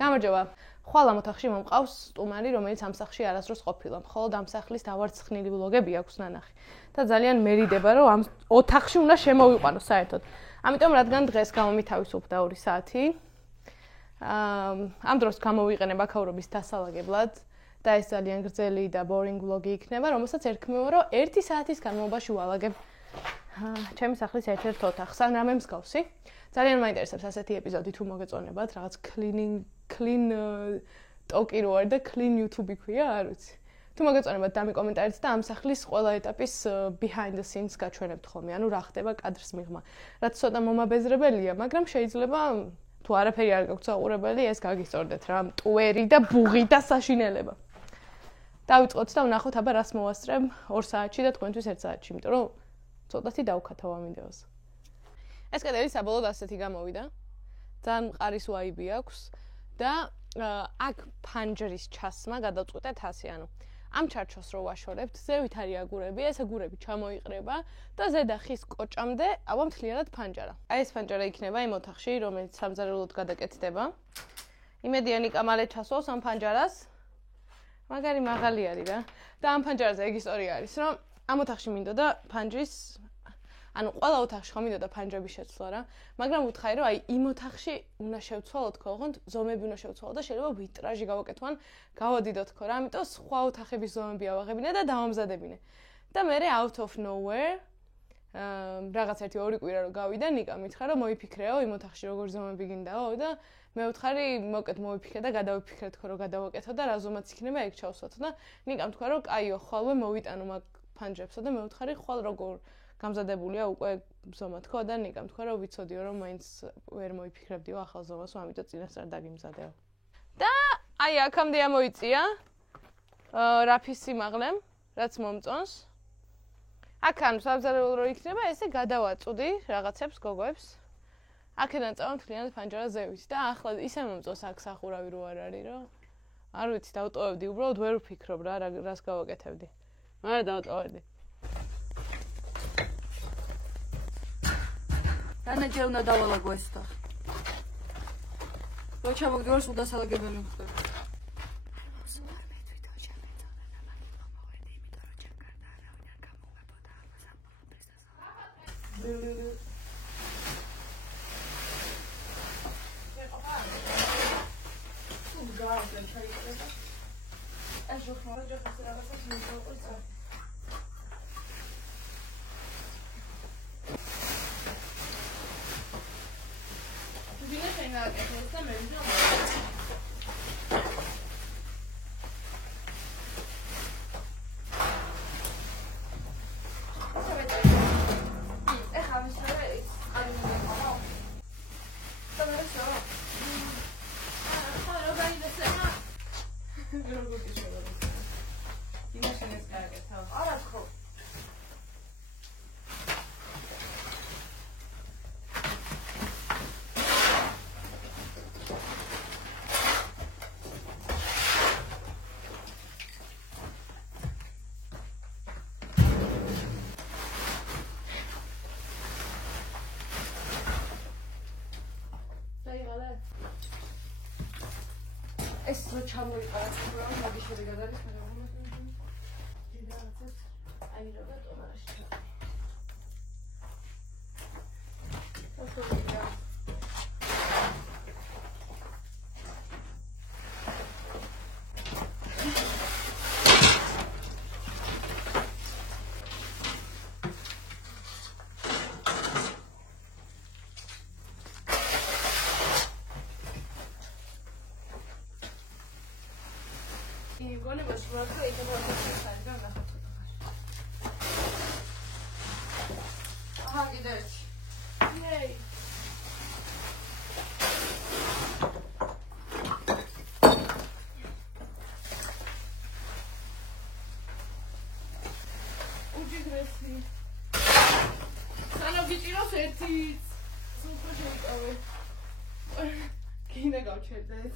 გამარჯობა. ხვალ ამ ოთახში მომყავს სტუმარი, რომელიც ამ სახლში არასდროს ყოფილა. მხოლოდ ამ სახლის დავარცხნილი ვლოგები აქვს ნანახი. და ძალიან მერიდება, რომ ამ ოთახში უნდა შემოვიყვანო საერთოდ. ამიტომ რადგან დღეს გამომითავისუფლდა 2 საათი, ამ დროს გამოვიყენებ აქაურობის დასალაგებლად და ეს ძალიან გრძელი და boring vlog-ი იქნება, რომელსაც ერქმევა, რომ 1 საათის განმავლობაში ვალაგებ ჩემი სახლის ერთ-ერთ ოთახს, ან რამე მსგავსი. ძალიან მაინტერესებს ასეთი ეპიზოდი თუ მოგეწონებათ, რაღაც clean talk-ი რო არ და clean YouTube-ი ქვია, არ ვიცი. თუ მოგეწონებათ დამი კომენტარით და ამ სახლის ყველა ეტაპის behind the scenes გაჩვენებთ ხოლმე, ანუ რა ხდება კადრის მიღმა. რაც ცოტა მომაბეზრებელია, მაგრამ შეიძლება თუ არაფერი არ გაქვთ საყურებელი, ეს გაგისწორდეთ რა, მტვერი და ბუღი და საშინელება. დავიწყოთ და ვნახოთ აბა რას მოვასწრებ 2 საათში და თქვენთვის 1 საათში, იმიტომ რომ ცოტათი დავქათავ ამ ვიდეოს. ეს კადრი საბოლოოდ ასეთი გამოვიდა. ძალიან მყარის ვაიბი აქვს და აქ ფანჯრის ჩასმა გადავწყვიტეთ ასე, ანუ ამ ჩარჩოს რო ვაშორებთ, ზევით არის აგურები, ეს აგურები ჩამოიყრება და ზედა ხის კოჭამდე ავა მთლიანად ფანჯარა. აი ეს ფანჯარა იქნება იმ ოთახში, რომელიც სამზარეულოდ გადაკეთდება. იმედიანი კამალე ჩასვავს ამ ფანჯარას. მაგარი მაღალი არის რა. და ამ ფანჯარაზე ეგ ისტორია არის, რომ ამ ოთახში მინდოდა ფანჯრის ანუ ყველა ოთახში ხომ მინდოდა ფანჯრების შეცვლა რა, მაგრამ ვუთხარი რომ აი იმ ოთახში უნდა შევცვალოთ თქო, ოღონდ ზომები უნდა შევცვალოთ და შეიძლება ვიტრაჟი გავაკეთო ან გავადიდოთ თქო რა, ამიტომ სხვა ოთახების ზომები ავაღებინე და დავამზადებინე. და მე out of nowhere რაღაც 1-2 კვირა რო გავიდა, ნიკა მითხრა რომ მოიფიქრეო იმ ოთახში როგორ ზომები გინდაო და მე ვუთხარი მოკეთ მოვიფიქრე და გადავიფიქრე თქო რომ გადავაკეთო და რა ზომაც იქნება ეგ ჩავსვათ და ნიკამ თქვა რომ კაიო, ხვალვე მოვიტანო მაგ ფანჯრებსა და მე ვუთხარი ხვალ როგორ გამზადებულია უკვე ზომა თქო და ნიკამ თქვა რომ ვიცოდიო რომ მაინც ვერ მოიფიქრებდიო ახალ ზომას, ამიტომ წინასწარ დაგიმზადეო. და აი აქამდე ამოიწია რაფის სიმაღლემ, რაც მომწონს. აქან სამზარეულო რო იქნება, ესე გადავაწუდი რაღაცებს გოგოებს. აქედან წავა მთლიანად ფანჯარა ზევით და ახლა ისე მომწონს აქ სახურავი რო არ არის რომ არ ვიცი დავტოვებდი, უბრალოდ ვერ ვფიქრობ რა რას გავაკეთებდი. მაგრამ დავტოვებდი. ანაჯერ უნდა დავალაგო ეს ოთახი. რო ჩამოგდივარ სულ დასალაგებელი მხდება. ეს რო ჩამოიყარა თქო, მაგის შედეგად არის მაგრამ რაღაცებს აი რა ტონარში. ასოია. გონება შევარდო იქნება ახალი და ნახოთ ოთახში. აჰა, კიდე ერთი. იეი. უჯიგრესი. სანამ გიჭიროს ერთიც. სულ შევიტოვე. კიდე გავჩერდეთ.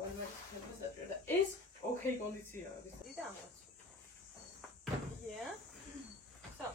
ვარმა იქნება საჭირო და ეს ოკეი კონდიცია არის. და ამას. Yeah. So.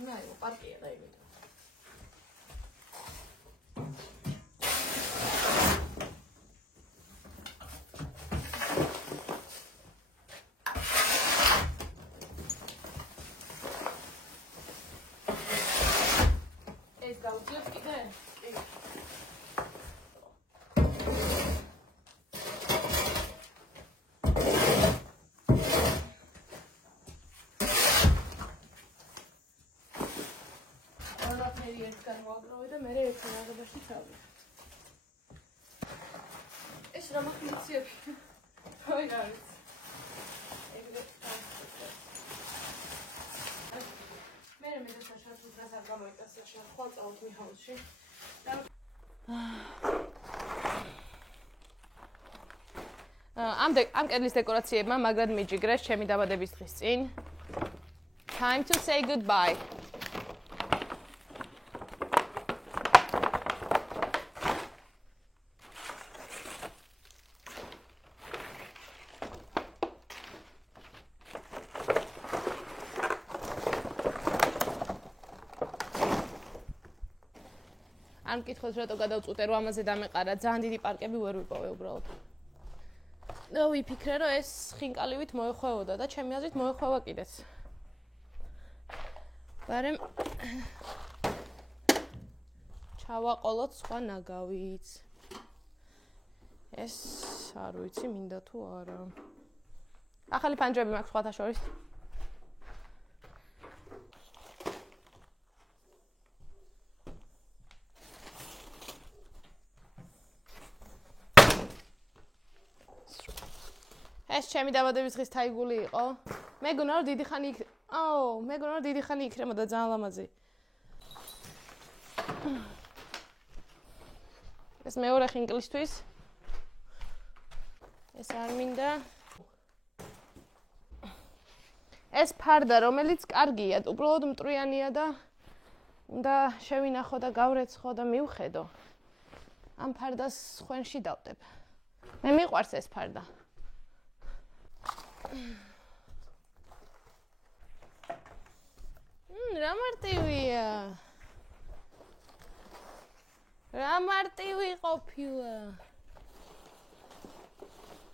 ნაიო პარკია და იმით. ეს გავუძიოთ კიდე? კი. განვაგროვე და მე ერთად აღებაში წავიდე. ეს რა მახმიციები? აი რა არის. ეგრე მე შარფს გასარ გამოიკასე შეხვა წავთ მიხაილში. ამ კედლის დეკორაციებმა მაგრად მიჯიგრეს ჩემი დაბადების დღის წინ. Time to say goodbye. ან მკითხოთ რატო გადავწყვიტე რომ ამაზე დამეყარა ძალიან დიდი პარკები ვერ ვიპოვე უბრალოდ. და ვიფიქრე რომ ეს ხინკალივით მოეხვეოდა და ჩემი აზრით მოეხვევა კიდეც. მაგრამ ჩავაყოლოთ სხვა ნაგავიც. ეს არ ვიცი მინდა თუ არა. ახალი ფანჯრები მაქვს სხვათა შორის. ეს ჩემი დაბადების დღის თაიგული იყო. მეგონა რომ დიდი ხანი იქ მეგონა რომ დიდი ხანი იქნებოდა ძალიან ლამაზი. ეს მეორე ხინკლისთვის. ეს არ მინდა. ეს ფარდა, რომელიც კარგია, უბრალოდ მტრიანია და უნდა შევინახო და გავრეცხო და მივხედო. ამ ფარდას ხვენში დავდებ. მე მიყვარს ეს ფარდა. რა მარტივია. რა მარტივი ყოფილა.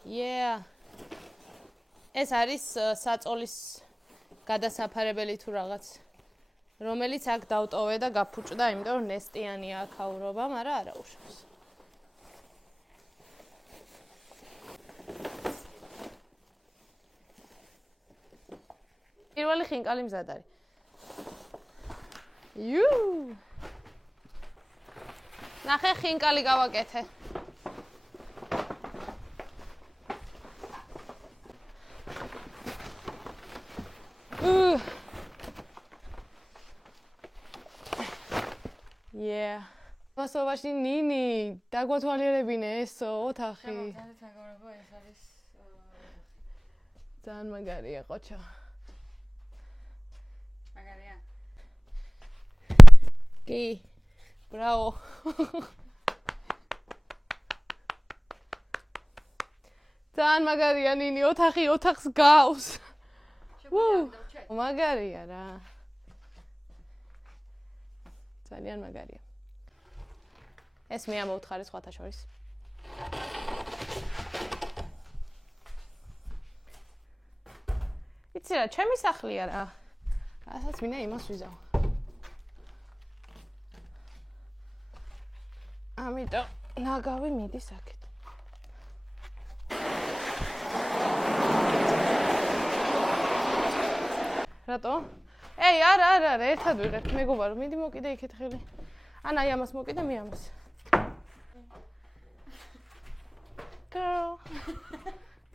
Yeah. ეს არის საწოლის გადასაფარებელი თუ რაღაც, რომელიც აქ დავტოვე და გაფუჭდა, იმიტომ რომ ნესტიანია აქაურობა, მაგრამ არა უშავს. პირველი ხინკალი მზად არის. ნახე ხინკალი გავაკეთე. Yeah. მასობაში ნინი დაგვათვალიერებინე ეს ოთახი. ძალიან მაგარია ყოჩა. მაგარია. კი. Bravo. ძალიან მაგარია ნინი, ოთახს გავს. მაგარია რა. ძალიან მაგარია. ეს მე ამოვთხარი სხვათა შორის. იცი რა, ჩემი სახლია რა. ასაც მინდა იმას ვიზავ. ამიტომ ნაგავი მიდის აქეთ. რატო? ეი, არა, ერთად ვიღებთ, მეგობარო, მიდი მოკიდე იქეთ ხელი. ან აი ამას მოკიდე, მე ამას.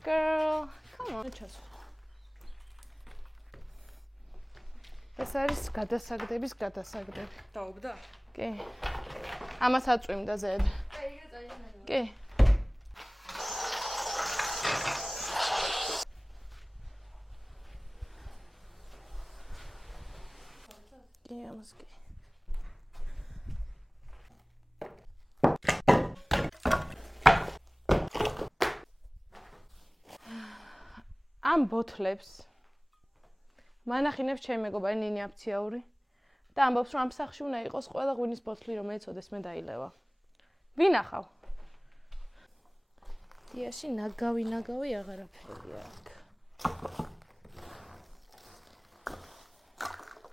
Girl, come on. ეს არის გადასაგდების გადასაგდები. დაუგდა? კი. ამას აწვიმდა ზედ. კი. კი, ამას კი. ამ ბოთლებს მანახინებს ჩემი მეგობარი ნინი აფციაური და ამბობს რომ ამ სახში უნდა იყოს ყველა ღვინის ბოთლი რომელიც ოდესმე დაილევა. ვინახავ? დიაში ნაგავი აღარაფერია აქ.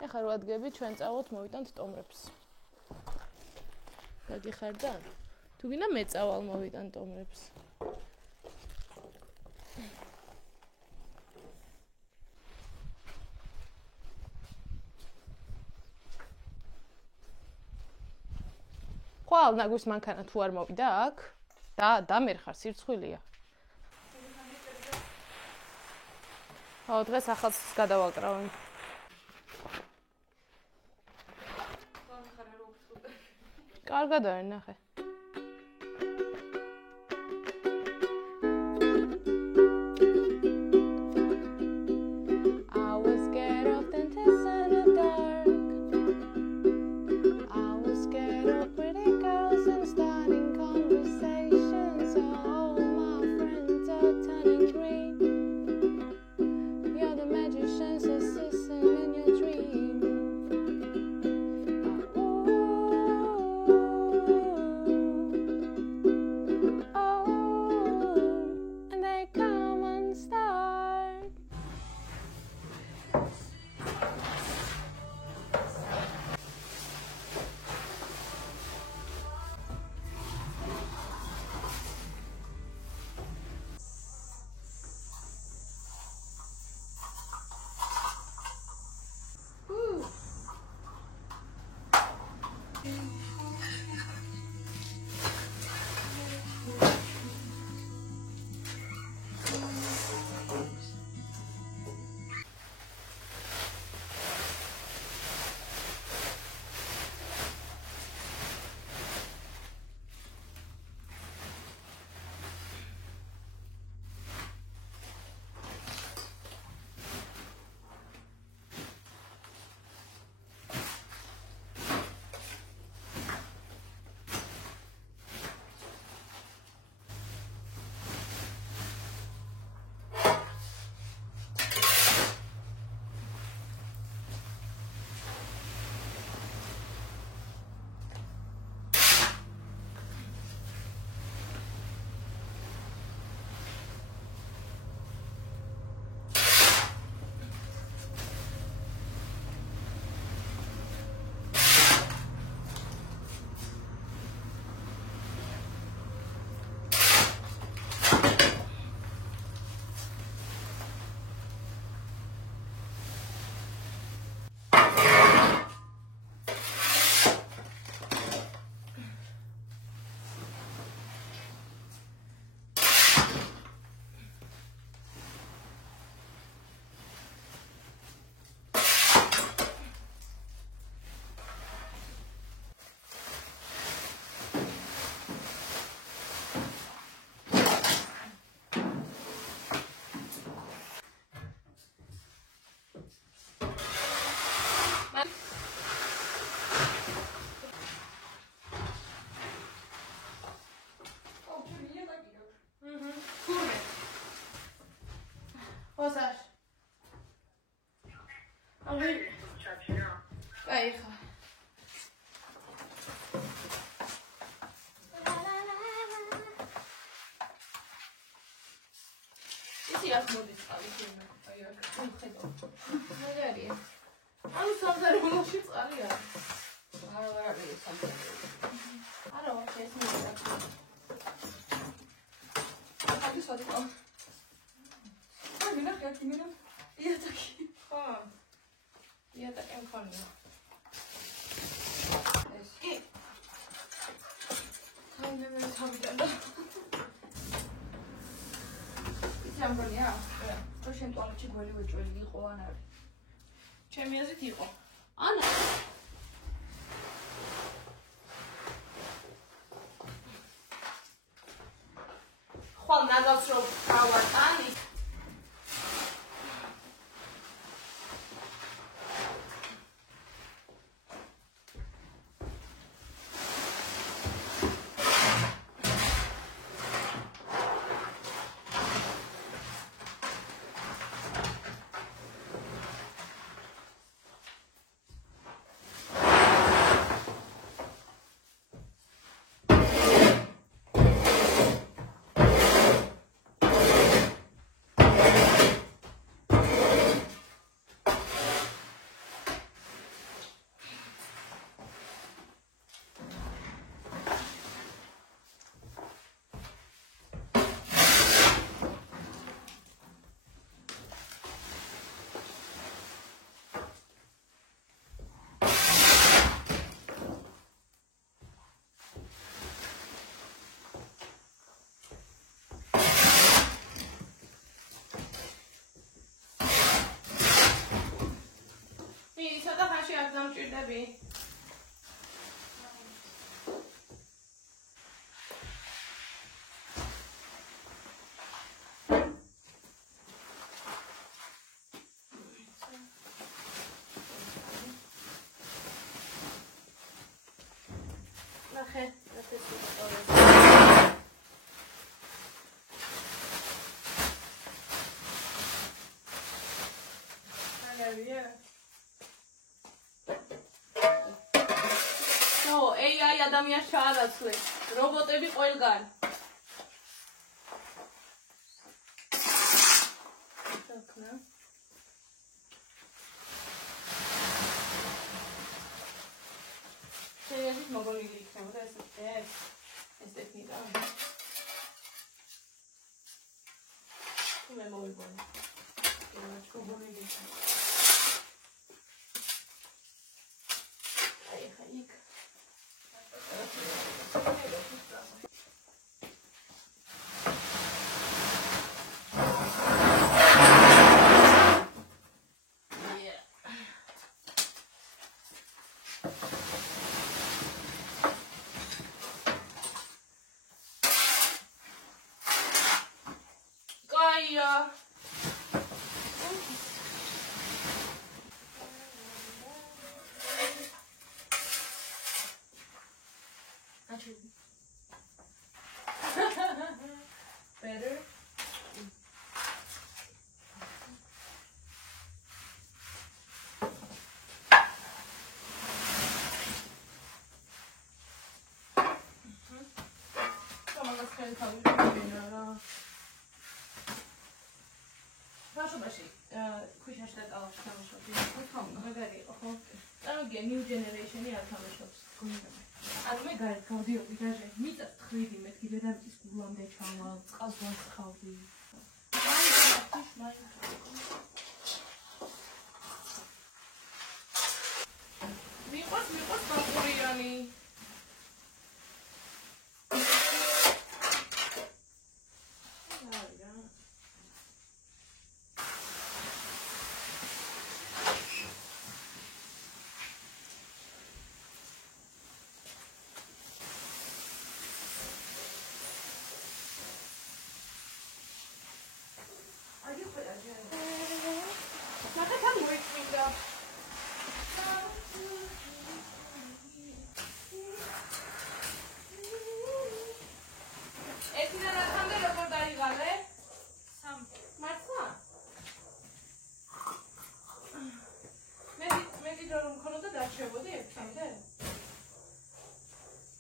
ეხლა რო ადგები ჩვენ წავოთ მოვიტანთ ტომრებს. გაგიხარდა? თუ გინდა მე წავალ მოვიტან ტომრებს. ხვალ ნაგვის მანქანა თუ არ მოვიდა აქ და მერხარ სირცხვილია. ო დღეს ახალს გადავაკრავენ. კარგად არის ნახე. ანუ სამზარეულოში წყალი არა. არა არის სამზარეულო. არა, ვაფშე ეს მოვიდა. Hadi sodiko. Mina ხეთი მინა. იატაკი. ხო. იატაკი მქონია. ეს. მე თავიდან და. იცი ამ გონია? რო შენ ტუალეტში გველი ვეჭველი იყო ან არა? ჩემი აზრით იყო. ანა ხვალ ნადავს რომ გავატანი. ცოტა ხანში არ დამჭირდები? ნახე, ეს ისტორია. ალავია. AI ადამიანს ჩაარაცვლეს. რობოტები ყველგან. თქნა. შეიძლება მოგონილი იქნებოდა ეს ტექნიკა. მე მოვიგონე. მოგონილი. აი, იქ. Better. ბაშობაში ქუჩაში და კალათში თამაშობდი. მაგარი იყო ხო? წარმოგიდგენ new generation-ი არ თამაშობს. ანუ მე გარეთ გავდიოდი დაჟე. მიწას თხრივი მეთქი დედამიწის გულამდე ჩავალ, წყალს ვასხავდი. მიყვარს ბაკურიანი.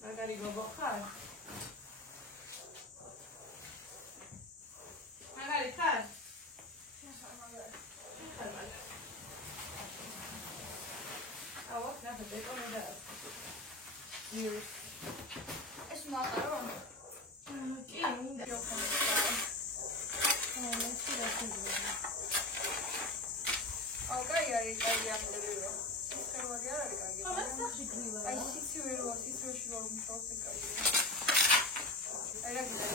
მაგარი გოგო ხარ? მაგარი ხარ? ნახე ბეტონი და ეს ნაყარო კი უნდა კაი არის ამბებია. სქემები არ არის კაი. აი სიცივე როა სიცივეში ვარ უმთავრესი კაი. აი რა გინდა?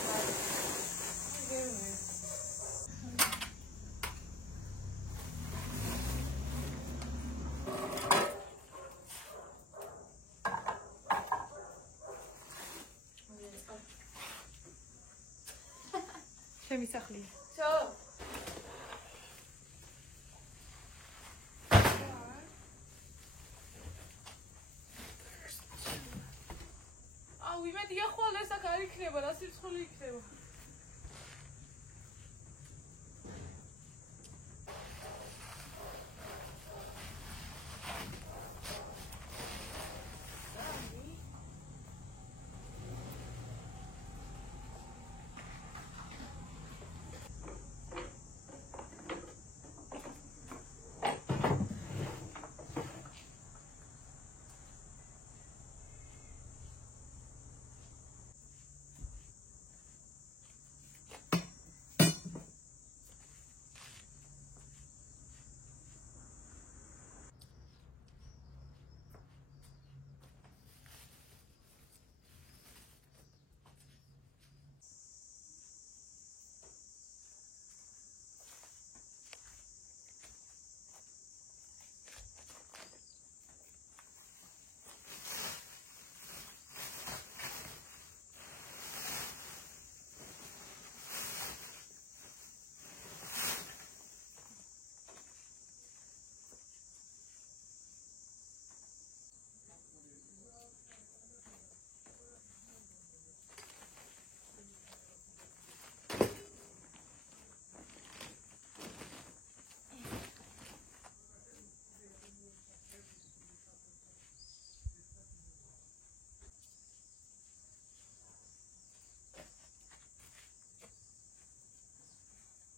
ჩემი სახლია. ცო იმედია ხოლმე ეს აქ არ იქნება, რა სიცხული იქნება.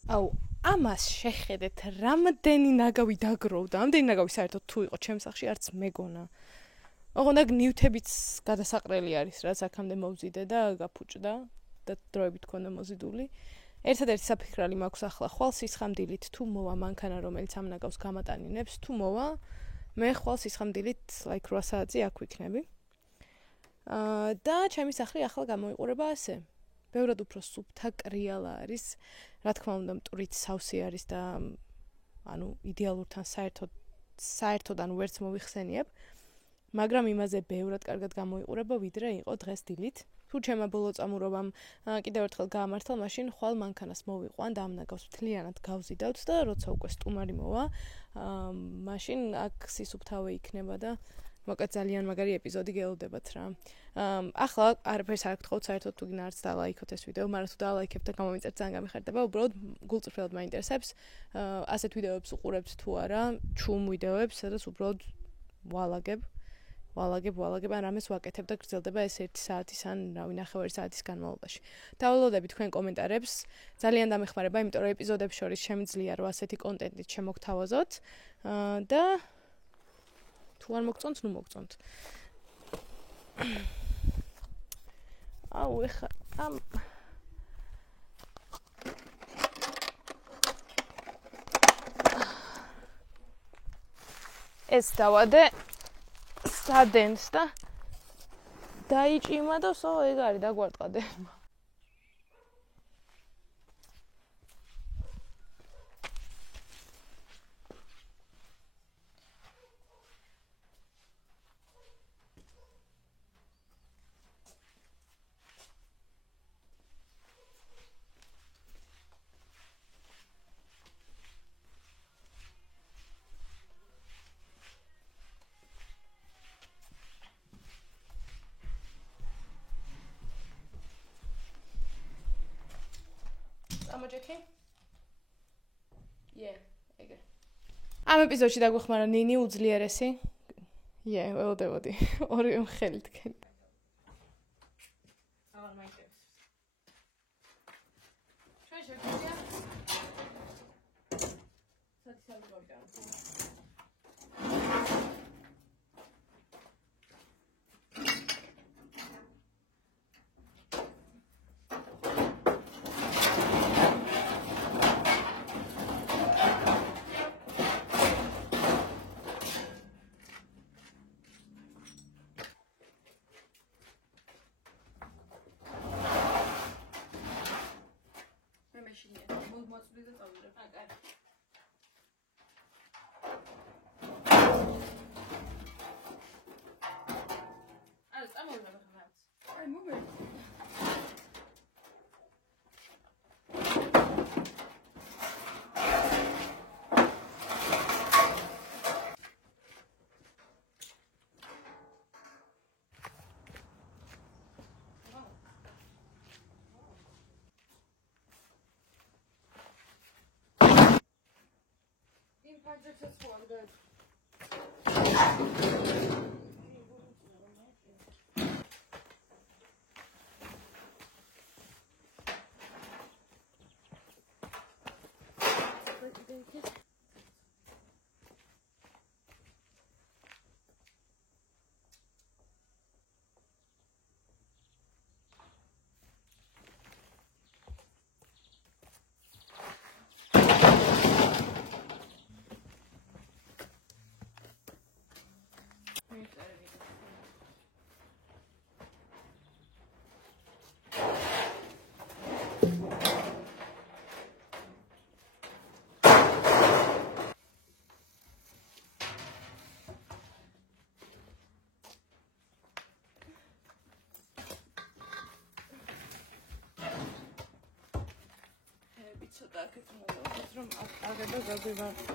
აუ, ამას შეხედეთ, რამდენი ნაგავი დაგროვდა, ამდენი ნაგავი საერთოდ თუ იყო ჩემს სახლში, არც მეგონა. ოღონდ ნიუთებიც გადასაყრელი არის, რაც აქამდე მოვზიდე და გაფუჭდა და დროებით ქონდა მოზიდული. ერთადერთი საფიქრალი მაქვს ახლა ხვალ სისხამდილით თუ მოვა მანქანა, რომელიც ამ ნაგავს გამატანინებს, თუ მოვა, მე ხვალ სისხამდილით like 8 საათი აქ ვიქნები. და ჩემი სახლი ახლა გამოიყურება ასე. ბევრად უფრო სუფთა კრიალა არის, რა თქმა უნდა, მტვრით სავსე არის და ანუ იდეალურთან საერთოდ ანუ ვერც მოვიხსენიებ, მაგრამ იმაზე ბევრად კარგად გამოიყურება, ვიდრე იყო დღეს დილით. თუ ჩემმა ბოლო წამურობამ კიდევ ერთხელ გაამართლა, მაშინ ხვალ მანქანას მოვიყვან და ამ ნაგავს მთლიანად გავზიდავთ და როცა უკვე სტუმარი მოვა, მაშინ აქ სისუფთავე იქნება და მოკაც ძალიან მაგარი ეპიზოდი გელოდებათ რა. ახლა არაფერს არ გთხოვთ საერთოდ თუ გინდა არც დალაიქოთ ეს ვიდეო, მაგრამ თუ დალაიქებთ და გამომიწერთ ძალიან გამიხარდება, უბრალოდ გულწრფელად მაინტერესებს, ასეთ ვიდეოებს უყურებთ თუ არა, ჩუმ ვიდეოებს, სადაც უბრალოდ ვალაგებ ან რამეს ვაკეთებ და გრძელდება ეს 1 საათის ან რავი 9 საათის განმავლობაში. დავალოდები თქვენ კომენტარებს, ძალიან დამეხმარება, იმიტომ რომ ეპიზოდებს შორის შემიძლია რომ ასეთი კონტენტით შემოგთავაზოთ და თუ არ მოგწონთ, ნუ მოგწონთ. აუ, ეხა ეს დავადე სადენს და დაიჭიმა და სო ეგ არის დაგვარტყადე. ამოჭექი? ეგრე. ამ ეპიზოდში დაგვეხმარა ნინი უძლიერესი. ველოდებოდი. ორივე ხელით თქვენ. აღარ მაინტერესებს. ჩვენ შეგვიძლია სათი სალგავი აი მომე Project is one good. ცოტა აქეთ მოვიდეთ რომ აღება გაგვივარდეთ.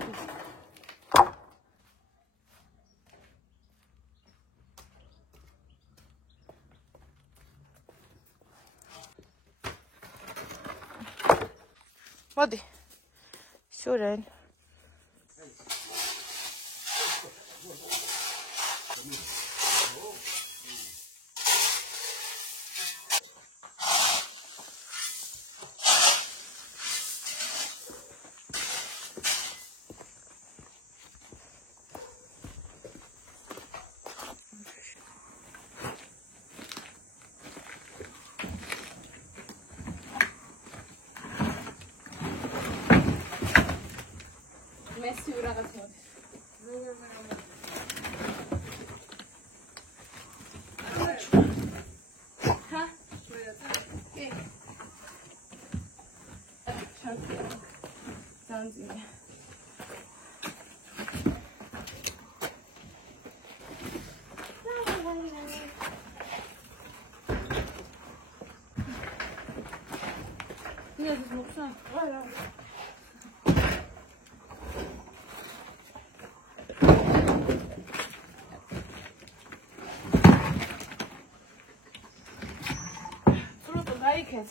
მოდი. სურენ. Messi uragat mod. Ha? Კი. Tanzania. Ja, das muss sein. Voilà. Like it.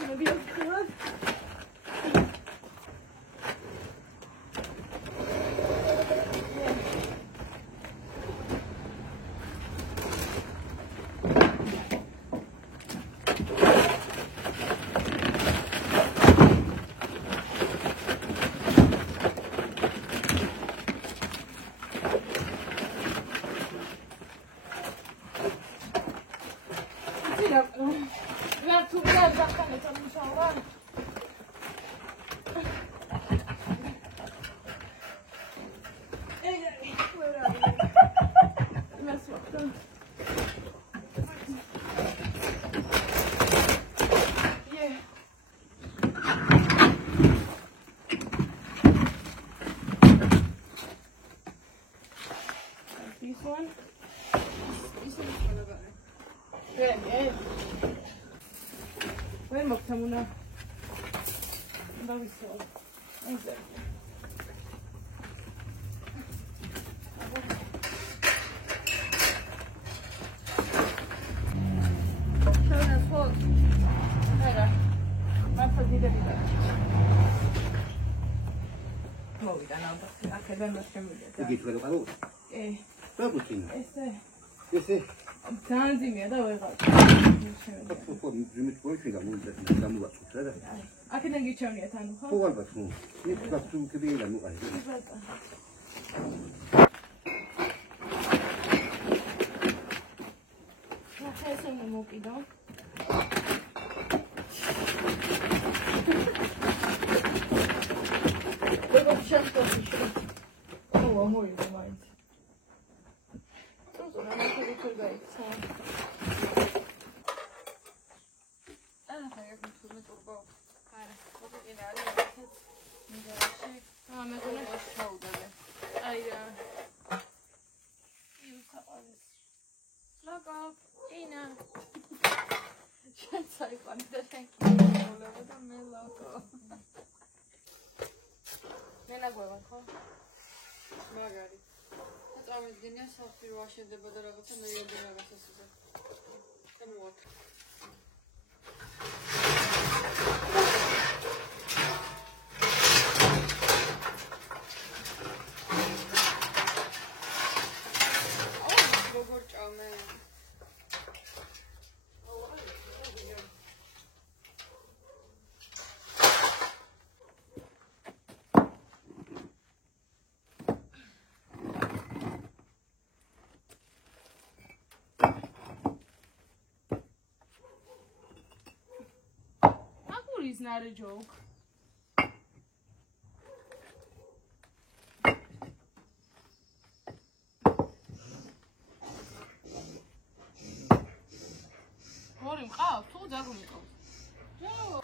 Gonna be good. Where am I coming now? Very slow. Exactly. მოვიდა ნაბა აქედან მას შემიძლია გითხრა და ყარო კი დაგუჩინა ესე განძიმია და ვეღარ ხო მით პოიშია გამოვაწყოთ რა აქედან გიჩვენიათ ანუ ხო ხო ალბათ ხო ის გასულ კიბელა ნუ აი ესე მომკიდო. როგორ შეხვდები? ო, მოიგო მაინც. თუ რა მოხდა თუ გაიქცა. ხაი გითხრა თურბო. არა, მოგენა არის მიგაში. მეგონა შევდები. აი რა. იუსაყარის. ლოგო, ინა. შენ საიყვანი და შენ კითხულება და მე ლოგო. მე ნაგვევარ ხო? მაგარი. და წამედგენია საფირო აშენდება და რაღაცა მეიოდე რაღაცას ისე. და მოვარ. როგორ ჭამე? Is not a joke. What am I? Two dozen. No.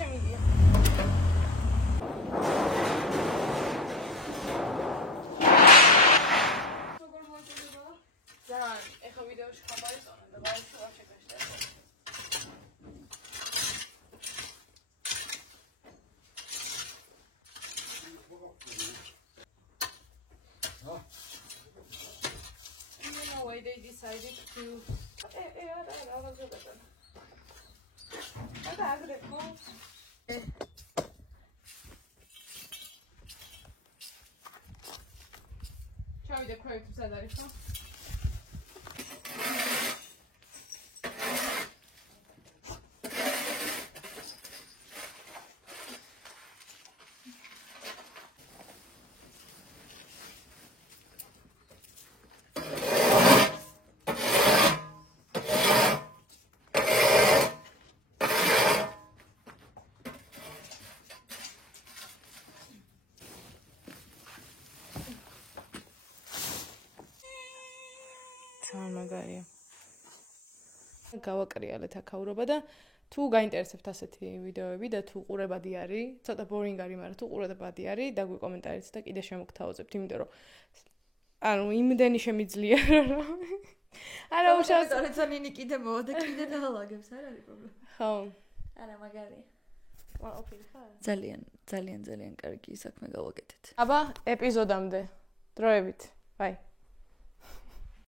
შემიგია. როგორ მოიწოდება? ძალიან, ეხა ვიდეოში ხაბარი წონა და ვაიჩო ვაჩეკაშდა. Why they decided to ჩავიდე ქვევით სად არის ხო? მაგარია. გავაკრიალეთ აქაურობა და თუ გაინტერესებთ ასეთი ვიდეოები და თუ ყურებადი არის, ცოტა ბორინგ არის, მაგრამ თუ ყურებადი არის, დაგვიკომენტარით და კიდე შემოგთავაზებთ, იმიტომ რომ ანუ იმდენი შემიძლია რომ არა უშავს ზანინი კიდე მოვა და კიდე დაალაგებს, არ არის პრობლემა. ხო. არა, მაგარია. ოფილი ხარ? ძალიან კარგი საქმე გავაკეთეთ. აბა, ეპიზოდამდე. დროებით. ბაი.